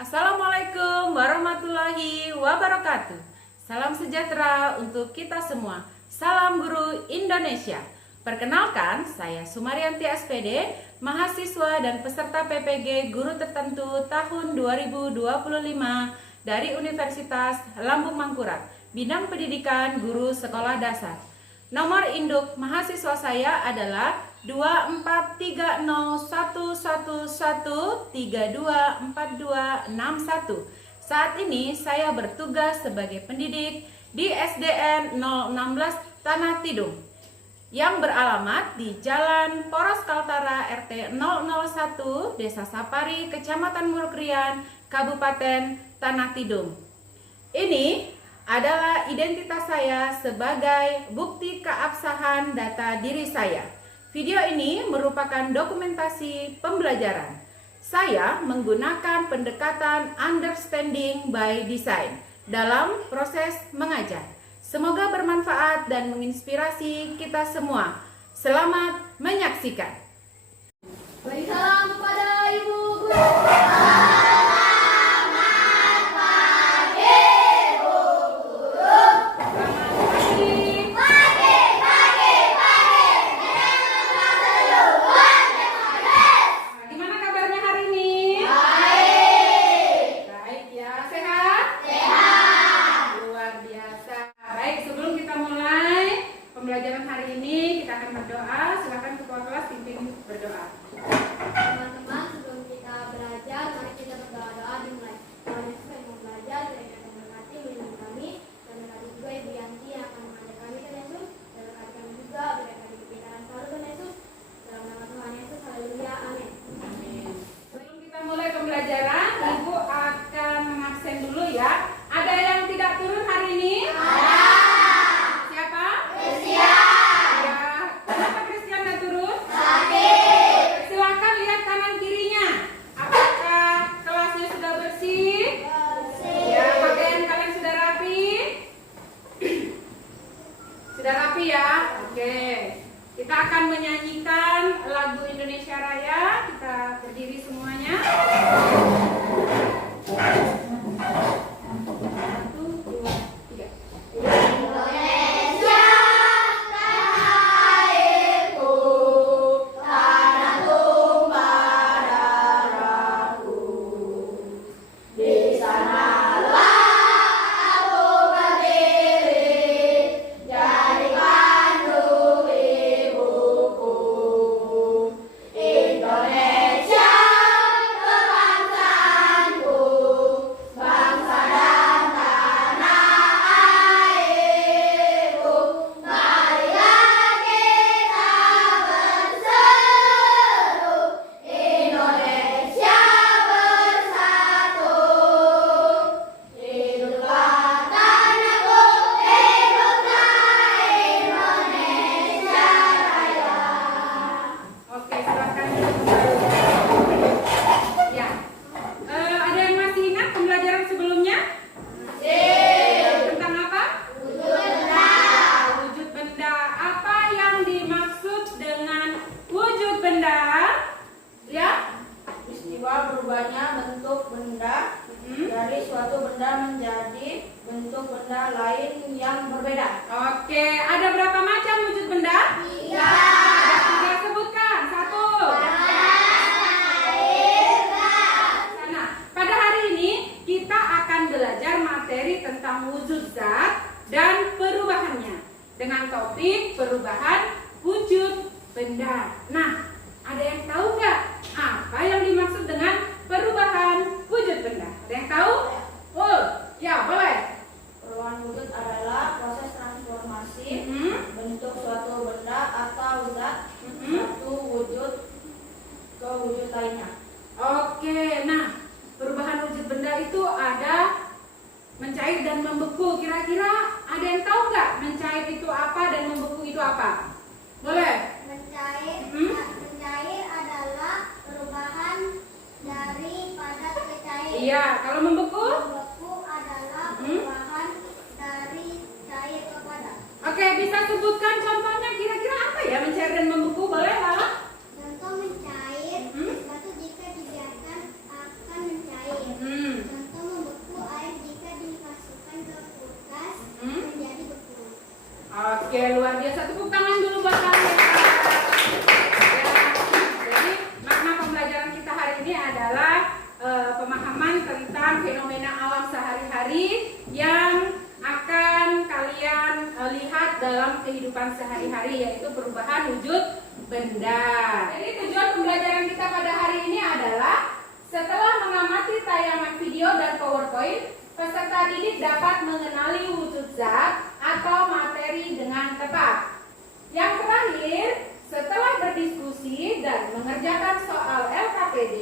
Assalamualaikum warahmatullahi wabarakatuh. Salam sejahtera untuk kita semua. Salam Guru Indonesia. Perkenalkan, saya Sumaryanti SPD, mahasiswa dan peserta PPG Guru Tertentu tahun 2025 dari Universitas Lambung Mangkurat, bidang pendidikan guru sekolah dasar. Nomor induk mahasiswa saya adalah 243011324261. Saat ini saya bertugas sebagai pendidik di SDN 016 Tanah Tidung yang beralamat di Jalan Poros Kaltara RT 001 Desa Sapari, Kecamatan Murukrian, Kabupaten Tanah Tidung. Ini adalah identitas saya sebagai bukti keabsahan data diri saya. Video ini merupakan dokumentasi pembelajaran. Saya menggunakan pendekatan understanding by design dalam proses mengajar. Semoga bermanfaat dan menginspirasi kita semua. Selamat menyaksikan. Beri salam kepada Ibu Guru. Pembelajaran hari ini kita akan berdoa. Silakan ketua kelas pimpin berdoa. Teman-teman, sebelum kita belajar, mari kita berdoa-doa dimulai. Tuhan Yesus yang mau belajar, kiranya akan berkati melindungi kami, dan berkati juga Ibu Yanti yang akan mengajar kami, Tuhan Yesus, dan berkati kami juga, berikan kepintaran selalu, Tuhan Yesus. Dalam nama Tuhan Yesus, haleluya, amin. Sebelum kita mulai pembelajaran, Ibu akan mengabsen dulu ya. Ada yang tidak turun hari ini? Sudah rapi ya? Oke. Kita akan menyanyikan lagu Indonesia Raya. Kita berdiri semuanya. 1, 2, 3. Indonesia, tanah airku, tanah tumpah darahku. Di sanalah aku berdiri, jadi pandu ibuku. Indonesia, kebangsaanku, bangsa dan tanah airku. Marilah kita berseru, Indonesia bersatu. Hiduplah tanahku, hiduplah Indonesia Raya. Oke, silakan. Ya. Ada yang masih ingat pembelajaran sebelumnya? Tentang apa? Wujud benda. Apa yang dimaksud dengan wujud benda? Ya? Peristiwa berubahnya bentuk benda dari suatu benda menjadi bentuk benda lain yang berbeda. Oke, ada berapa macam wujud benda? 3. Sebutkan. 1. Sana. Pada hari ini kita akan belajar materi tentang wujud zat dan perubahannya dengan topik perubahan wujud benda. Nah, ada yang tahu nggak apa yang dimaksud dengan perubahan wujud benda? Ada yang tahu? Oh, ya boleh. Perubahan wujud adalah proses transformasi bentuk suatu benda atau zat satu wujud ke wujud lainnya. Oke, nah perubahan wujud benda itu ada mencair dan membeku. Kira-kira ada yang tahu nggak mencair itu apa dan membeku itu apa? Boleh? Mencair adalah perubahan daripada ke cair. Iya, kalau membeku? Membeku adalah perubahan dari cair ke padat. Oke, bisa sebutkan contohnya kira-kira apa ya mencair dan membeku? Boleh Lala? Contoh mencair, sesuatu jika dibiarkan akan mencair. kehidupan sehari-hari, yaitu perubahan wujud benda. Jadi tujuan pembelajaran kita pada hari ini adalah setelah mengamati tayangan video dan PowerPoint, peserta didik dapat mengenali wujud zat atau materi dengan tepat. Yang terakhir, setelah berdiskusi dan mengerjakan soal LKPD,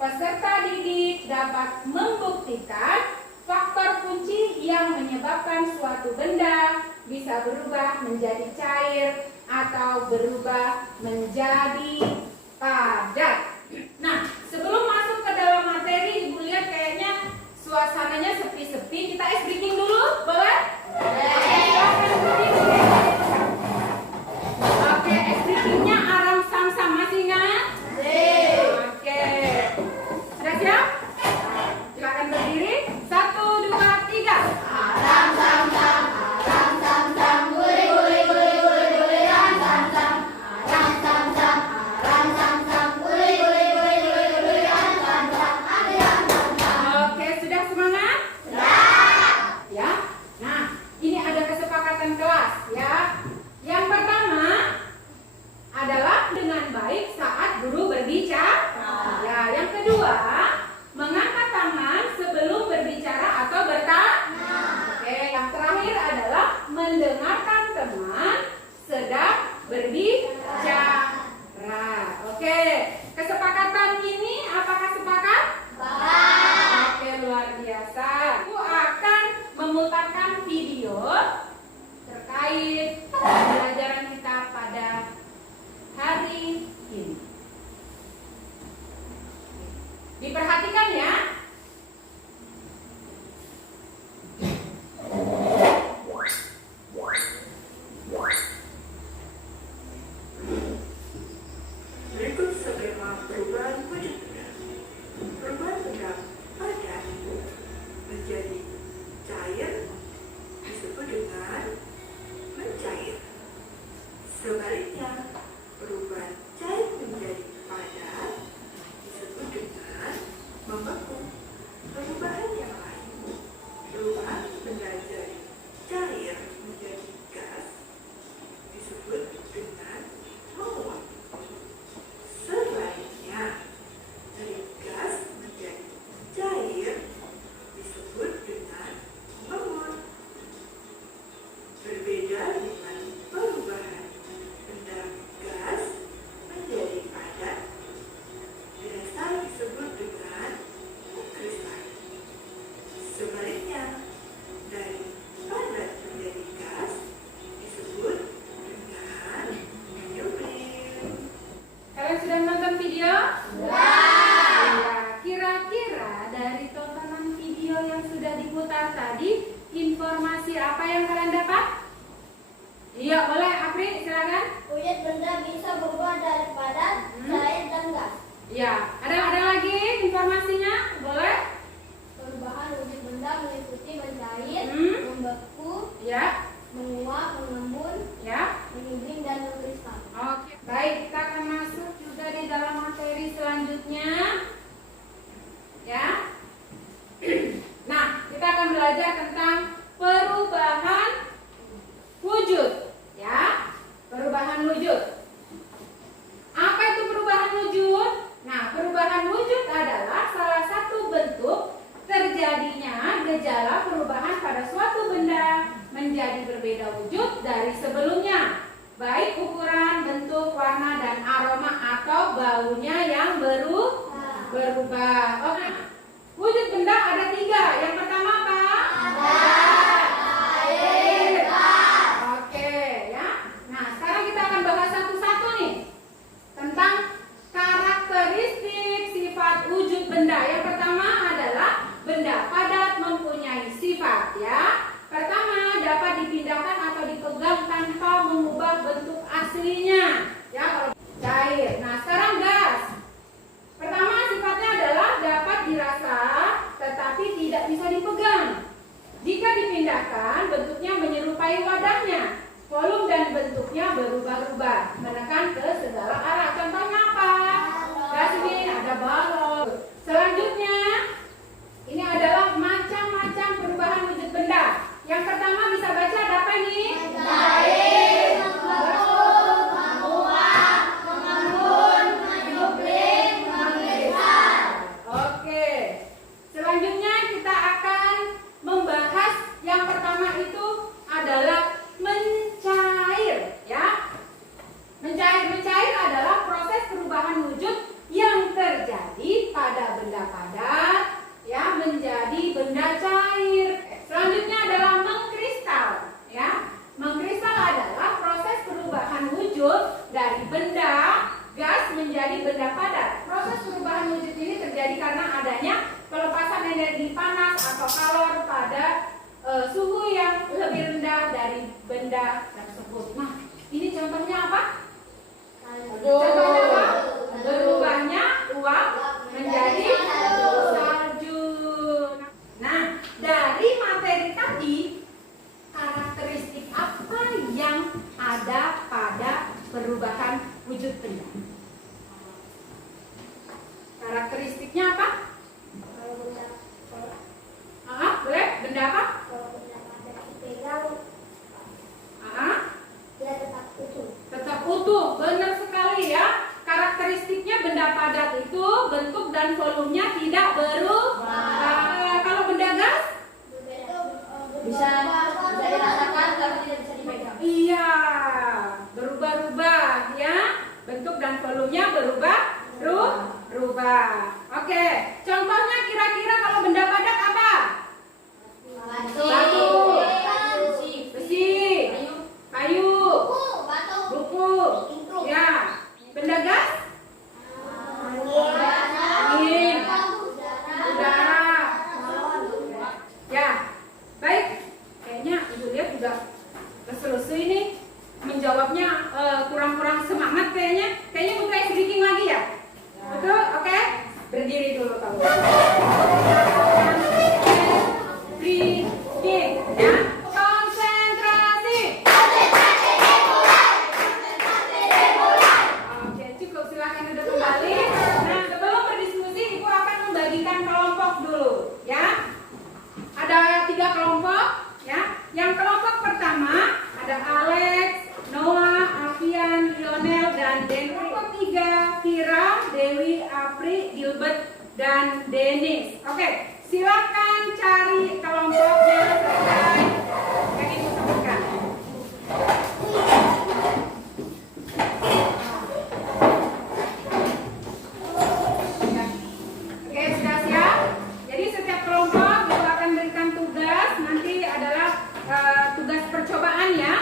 peserta didik dapat membuktikan faktor kunci yang menyebabkan suatu benda bisa berubah menjadi cair atau berubah menjadi padat. Nah, sebelum masuk ke dalam materi, Ibu lihat kayaknya suasananya sepi-sepi. Kita ice breaking dulu, boleh? Oke, ice breakingnya aram sam-sam, masih ingat? Oke. Sudah siap? Silakan berdiri. 1, 2, 3. Aram sam sam, aram sam sam, guli guli guli guli gulian sam sam. Aram sam sam, aram sam sam, guli guli guli guli gulian sam sam. Aram sam sam. Oke, sudah semangat? Ya. Nah, ini ada kesepakatan kelas ya. Yang pertama adalah dengan baik saat guru berbicara. Ya, yang kedua, mengangkat tangan sebelum berbicara atau bertanya. Oke, yang terakhir adalah mendengarkan teman sedang berbicara. Oke, kesepakatan ini apakah sepakat? Oke, luar biasa. Aku akan memutarkan video terkait pembelajaran kita pada hari ini. Diperhatikan ya. Berikut skema perubahan wujud benda. Perubahan benda padat menjadi cair disebut dengan mencair. Sebaliknya, perubahan cair menjadi padat disebut dengan membeku. Perubahan yang lain, perubahan benda dari cair menjadi gas disebut dengan menguap. Sebaliknya, dari gas menjadi cair disebut dengan menguap. Berbeda dengan perubahan benda gas menjadi padat, biasa disebut dengan mengkristal. Sebaliknya, dari padat menjadi gas disebut dengan menyublim. Kalian sudah nonton video? Ya, kira-kira dari tontonan video yang sudah diputar tadi, informasi apa yang kalian dapat? Iya, boleh Apri, silakan. Wujud benda bisa berubah dari padat, cair, dan gas. Ya, ada lagi informasinya? Boleh? Perubahan wujud benda meliputi mencair, membeku, Ya, menguap, mengembun, ya. menyublim, dan mengkristal. Oke, baik, kita akan masuk juga di dalam materi selanjutnya. Ya. Nah, kita akan belajar tentang perubahan wujud, ya. Perubahan wujud. Apa itu perubahan wujud? Nah, perubahan wujud adalah salah satu bentuk terjadinya gejala perubahan pada suatu benda menjadi berbeda wujud dari sebelumnya, baik ukuran, bentuk, warna, dan aroma atau baunya yang berubah. Oke. Wujud benda ada 3. Yang pertama apa? Air. Oke, ya. Nah, sekarang kita akan bahas satu-satu nih tentang karakteristik sifat wujud benda. Yang pertama adalah benda padat mempunyai sifat, ya. Pertama, dapat dipindahkan atau dipegang tanpa mengubah bentuk aslinya, ya. Kalau cair. Nah, sekarang gas. Pertama, sifatnya adalah dapat bentuk dan volumenya tidak berubah. Kalau benda gas? Bisa dirasakan tapi tidak bisa dipegang. Iya, berubah-ubah ya. Bentuk dan volumenya berubah. Oke, contohnya kira-kira kalau benda padat apa? Batu, besi, kayu, buku. Ya, benda gas? Angin, udara. Ya, baik. Kayaknya Ibu lihat udah selesai nih menjawabnya, kurang-kurang semangat kayaknya. Kayaknya butuh speaking lagi ya. Betul? Oke. Berdiri dulu kamu. Speaking ya. Konsentrasi. Oke, cukup, silakan duduk kembali. Nah, sebelum berdiskusi Ibu akan membagikan kelompok dulu ya. Ada 3 kelompok ya. Yang kelompok pertama ada Alex, Noah, Alfian, Lionel, dan Denny. Kelompok 3 Kira, Dewi, Apri, Gilbert, dan Dennis. Oke, silakan cari kelompoknya sesuai yang Ibu sebutkan. Oke, sudah siap? Jadi setiap kelompok Ibu akan berikan tugas, nanti adalah tugas percobaan ya.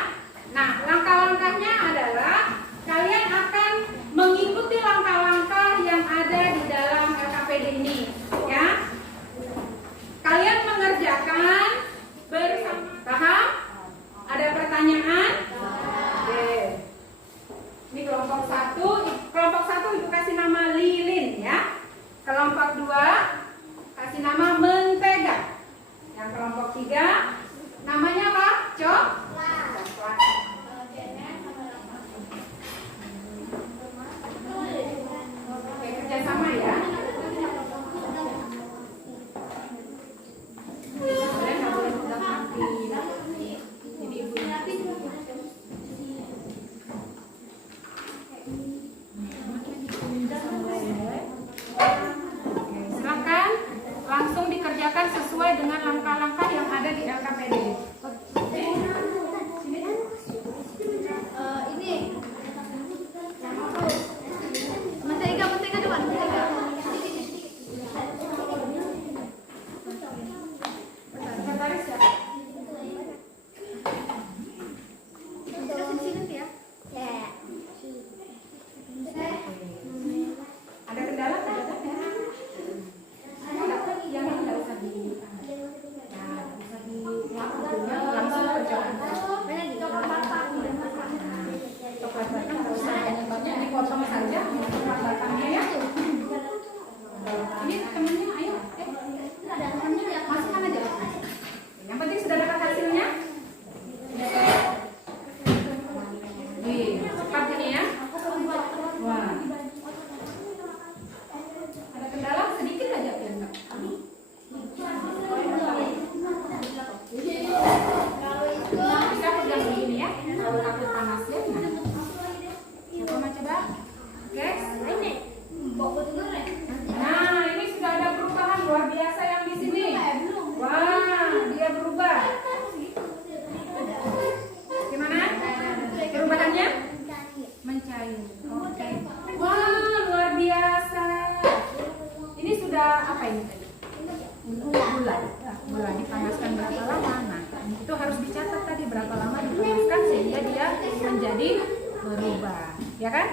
Nah, langkah-langkahnya adalah kalian akan mengikuti langkah-langkah yang ada di dalam LKPD ini ya. Kalian mengerjakan bersama. Paham? Ada pertanyaan? Oke. Ini kelompok 1. Kelompok 1 Ibu kasih nama Lilin ya. Kelompok 2 kasih nama Mentega. Yang kelompok 3 namanya apa? Coklat. Oke, kerjasama ya. Kalian nggak boleh pegang api. Jadi Ibu silakan langsung dikerjakan sesuai dengan langkah-langkah yang ada di LKPD. Mentega depan, mentega. Sekretaris ya? Ada kendala tidak? Yang nggak usah di, nah, bisa dilakukan langsung percobaan. Coklat batang nggak usah penyebabnya dipotong saja coklat batangnya ya. Ini temennya, ayo, masukkan aja. Yang penting sudah dapat hasilnya. Cepat ini ya. Wah. Ada kendala sedikit aja ya enggak? Bisa pegang begini ya. Kalau takut panas ya. Siapa mau coba? Oke. Nah, ini sudah ada perubahan luar biasa yang di sini. Wah, dia berubah. Gimana? Perubahannya? Mencair. Oke. Wah, luar biasa. Ini sudah apa ini tadi? Gula. Gula dipanaskan berapa lama? Nah, itu harus dicatat tadi berapa lama dipanaskan sehingga dia menjadi berubah. Ya kan?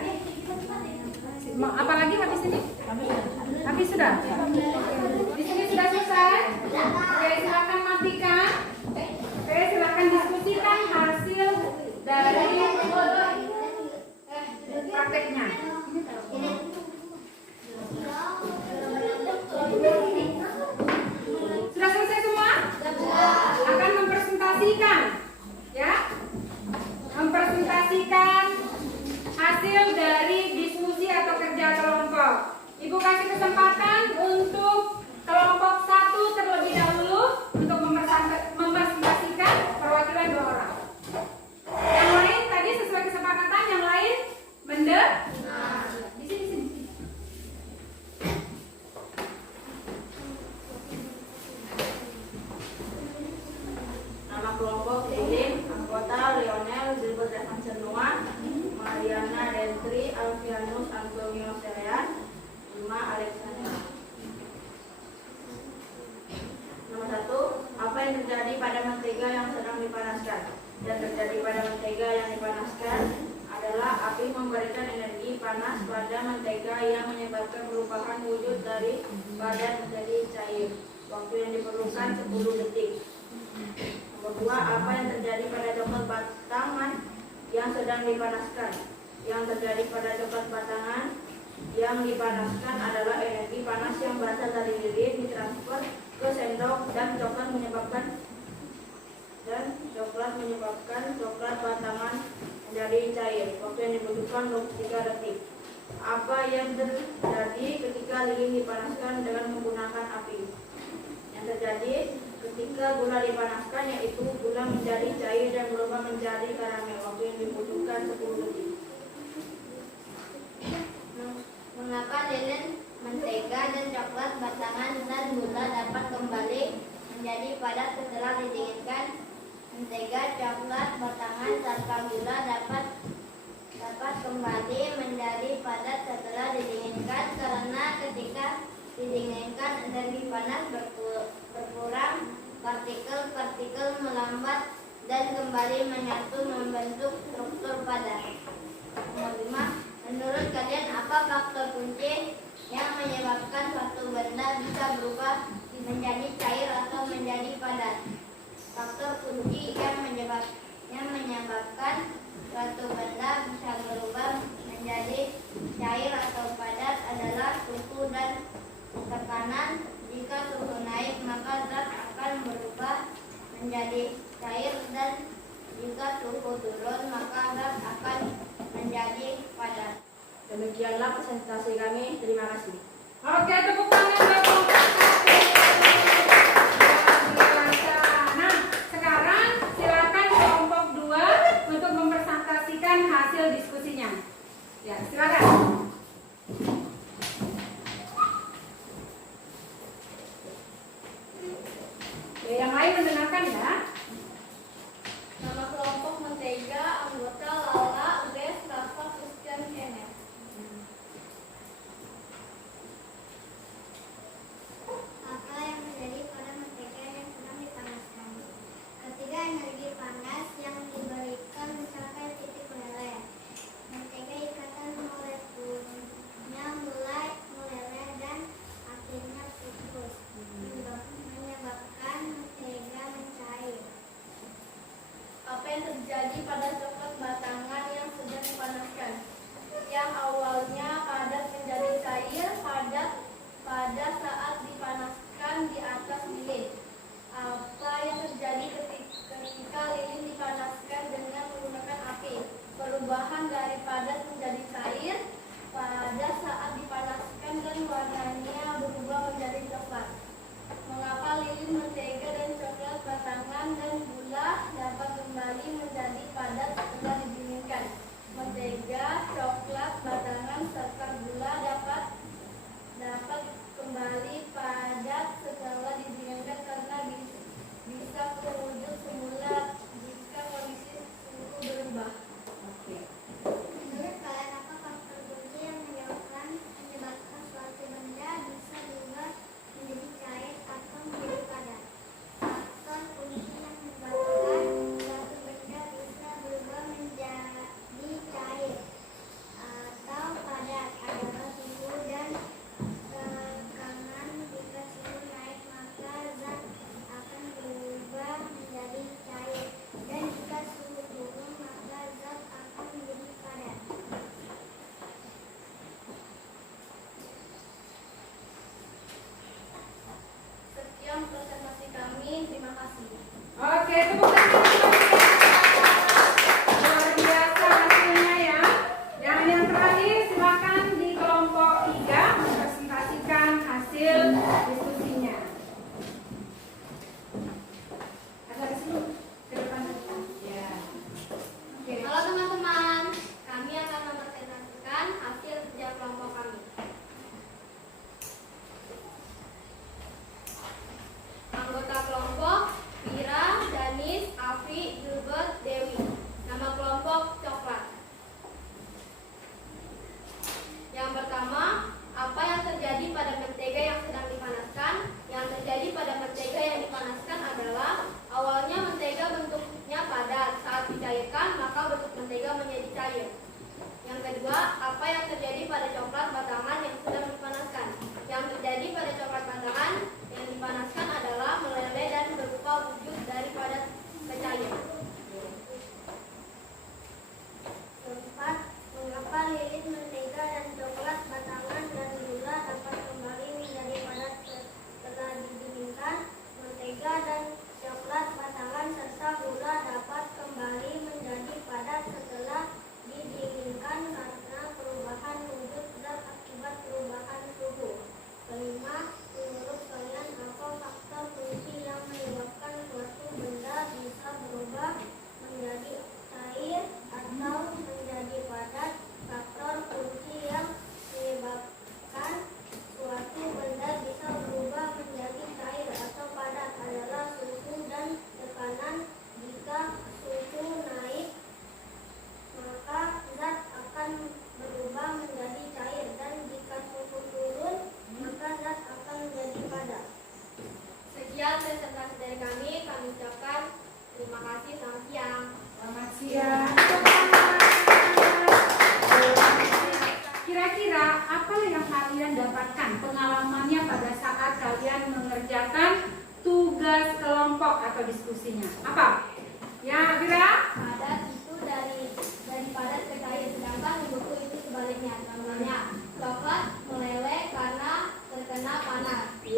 Apalagi habis ini? Habis sudah. Di sini sudah selesai. Oke, silakan matikan. Oke, silakan diskusikan hasil dari prakteknya. Sudah selesai semua? Akan mempresentasikan, ya, mempresentasikan hasil dari diskusi atau kerja kelompok. Ibu kasih kesempatan untuk kelompok 1 terlebih dahulu untuk mempresentasikan perwakilan 2 orang. Yang lain tadi sesuai kesepakatan, yang lain mendengar. Di sini. mentega yang sedang dipanaskan. Yang terjadi pada mentega yang dipanaskan adalah api memberikan energi panas pada mentega yang menyebabkan perubahan wujud dari padat menjadi cair. Waktu yang diperlukan 10 detik. Nomor 2, apa yang terjadi pada coklat batangan yang sedang dipanaskan? Yang terjadi pada coklat batangan yang dipanaskan adalah energi panas yang berasal dari lilin ditransfer ke sendok dan coklat menyebabkan coklat batangan menjadi cair. Waktu yang dibutuhkan 23 detik. Apa yang terjadi ketika lilin dipanaskan dengan menggunakan api? Yang terjadi ketika gula dipanaskan yaitu gula menjadi cair dan berubah menjadi karamel. Waktu yang dibutuhkan 10 detik. Mengapa lilin, mentega, dan coklat batangan dan gula dapat kembali menjadi padat setelah didinginkan? Mentega, coklat batangan tanpa gula dapat kembali menjadi padat setelah didinginkan karena ketika didinginkan energi panas berkurang, partikel-partikel melambat dan kembali menyatu membentuk struktur padat. Nomor 5. Menurut kalian apa faktor kunci yang menyebabkan suatu benda bisa berubah menjadi cair atau menjadi padat? Faktor kunci yang menyebabkan suatu benda bisa berubah menjadi cair atau padat adalah suhu dan tekanan. Jika suhu naik maka zat akan berubah menjadi cair, dan jika suhu turun maka zat akan menjadi padat. Demikianlah presentasi kami. Terima kasih. Oke, tepuk tangan buat Nah, sekarang silakan kelompok 2 untuk mempresentasikan hasil diskusinya. Ya, silakan. Ya, yang lain mendengarkan ya. Nama kelompok mentega, anggota Lala, Udes, Rafa, Christian, Kenneth.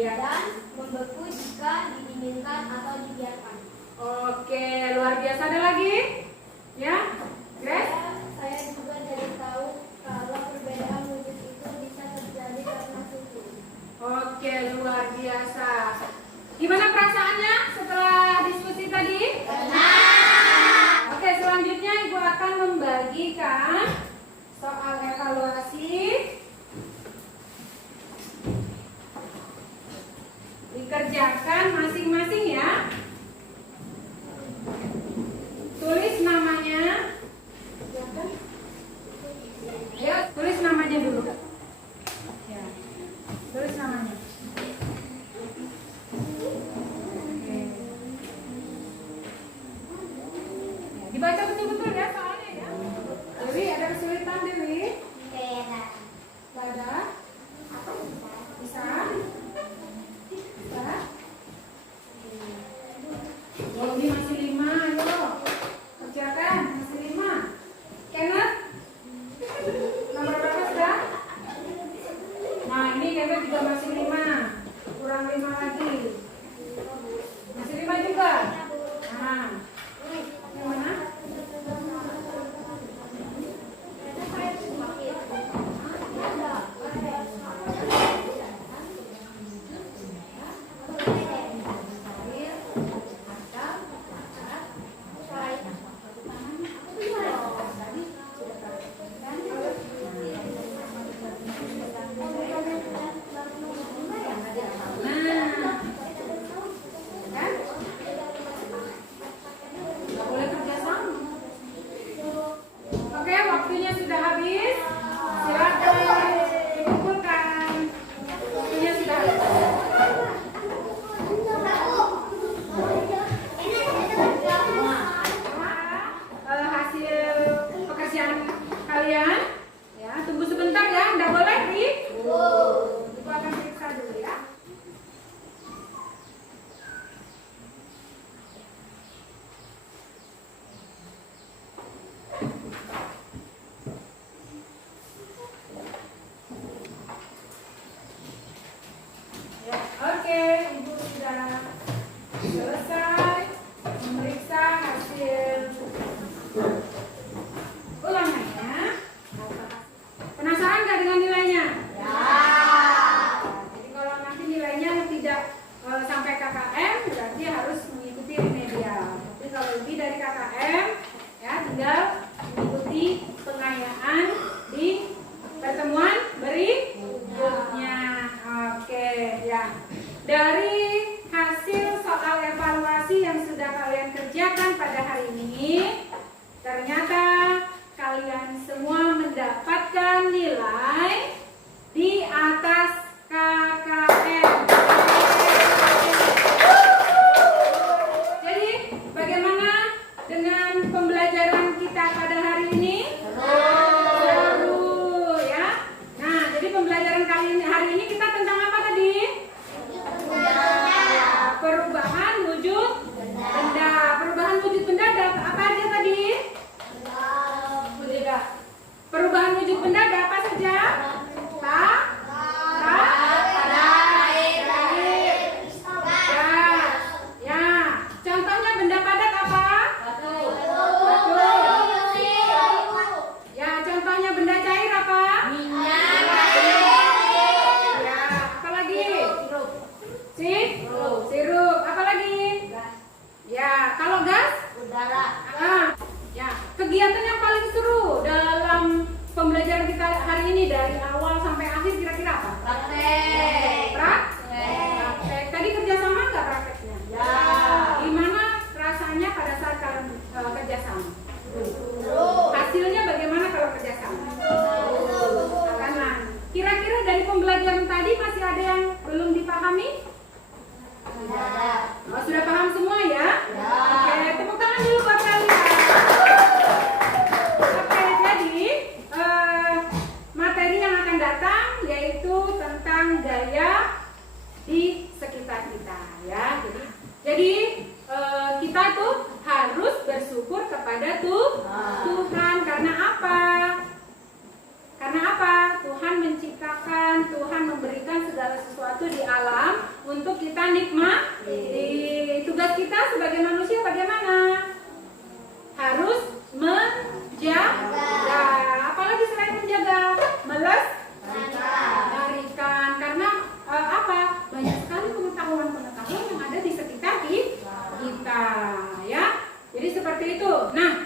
Ya. dan membeku jika didinginkan atau dibiarkan. Oke, luar biasa. Ada lagi? Ya, Grace? Saya juga jadi tahu kalau perbedaan wujud itu bisa terjadi karena suhu. Oke, luar biasa. Gimana perasaannya setelah diskusi tadi? Oke, selanjutnya Ibu akan membagikan soal evaluasi. Dikerjakan masing-masing ya. Tulis namanya. Ayo, tulis namanya dulu. Ya, tulis namanya. Oke. Ya, dibaca betul-betul ya soalnya ya. Dewi, ada kesulitan Dewi? Gak ada? Bisa? Bisa? Oh, ini masih 5, ayo. Kerjakan, masih 5. Kenneth? Nomor berapa sudah? Nah, ini Kenneth juga masih 5. Kurang 5 lagi. Masih 5 juga? Nah, yang mana? Nah,